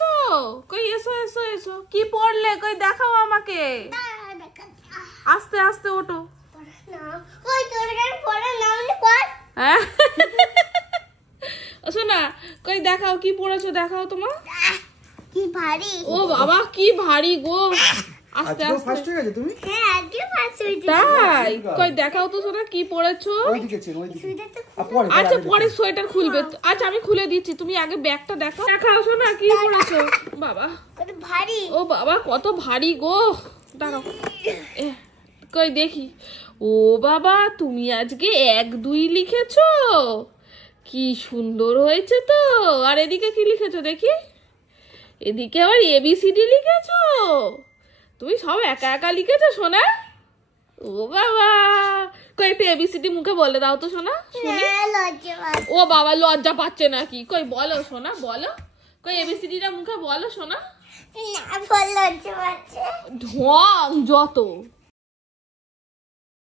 লিখেছো? কই এসো এসো এসো, কি পড়লে কই দেখাও আমাকে। আস্তে আস্তে ওঠো। হ্যাঁ শোনা কই দেখাও কি পড়েছো, দেখাও তোমার। কি ভারী। ও বাবা কি ভারী গো। আস্তে আজকে আস্তে। ফার্স্ট হয়ে গেছে তুমি? হ্যাঁ আজকে ফার্স্ট হয়েছে। তাই কই দেখাও তো শোনা কি পড়েছো। ওইদিকে চেন ওইদিকে। সুইটারটা আচ্ছা পরে সোয়েটার খুলবে। আচ্ছা আমি খুলে দিচ্ছি, তুমি আগে ব্যাগটা দেখাও। দেখাও শোনা কি পড়েছো। বাবা কত ভারী। ও বাবা কত ভারী গো। দাঁড়াও কই দেখি। ও বাবা তুমি আজকে 1 2 লিখেছো, কি সুন্দর হয়েছে তো। আর এদিকে কি লিখেছো দেখি, এদিকে আবার ABCD লিখেছো। তুমি সব একা একা লিখেছো সোনা। ও বাবা কই একটু ABCD মুখে বলে দাও তো সোনা শুনি। লজ্জা পাচ্ছে। ও বাবা লজ্জা পাচ্ছে নাকি, কই বলো সোনা বলো, কই ABCD টা মুখে বলো সোনা। না বল লজ্জা পাচ্ছে। ঢং যত।